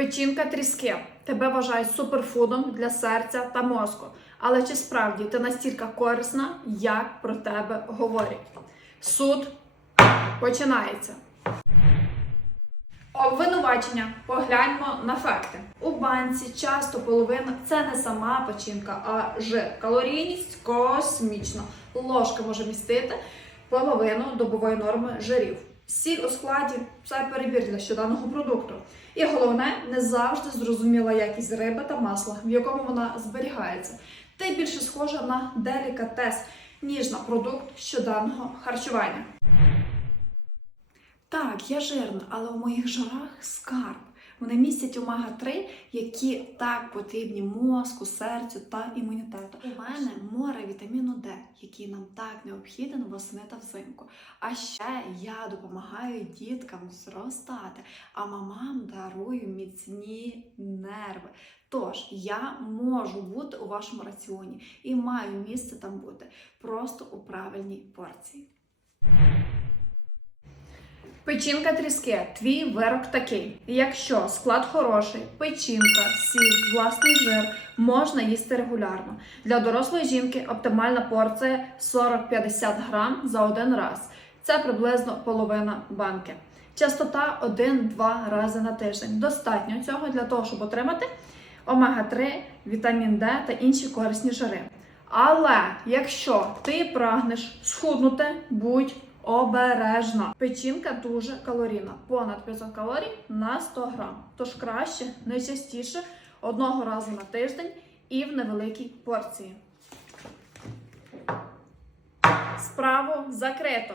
Печінка тріски. Тебе вважають суперфудом для серця та мозку. Але чи справді ти настільки корисна, як про тебе говорять? Суд починається. Обвинувачення. Погляньмо на факти. У банці часто половина це не сама печінка, а жир. Калорійність космічна. Ложка може містити половину добової норми жирів. Сіль у складі це перебір для щоданого продукту. І головне, не завжди зрозуміла якість риби та масла, в якому вона зберігається. Та й більше схожа на делікатес, ніж на продукт щоденного харчування. Так, я жирна, але у моїх жирах скарб. Вони містять омега-3, які так потрібні мозку, серцю та імунітету. У мене море вітаміну Д, який нам так необхіден восени та взимку. А ще я допомагаю діткам зростати, а мамам дарую міцні нерви. Тож я можу бути у вашому раціоні і маю місце там бути просто у правильній порції. Печінка тріски. Твій вирок такий. Якщо склад хороший, печінка, сіль, власний жир можна їсти регулярно. Для дорослої жінки оптимальна порція 40-50 грам за один раз. Це приблизно половина банки. Частота 1-2 рази на тиждень. Достатньо цього для того, щоб отримати омега-3, вітамін Д та інші корисні жири. Але якщо ти прагнеш схуднути, будь обережна. Печінка дуже калорійна, понад 500 калорій на 100 грам. Тож краще найчастіше одного разу на тиждень і в невеликій порції. Справу закрито.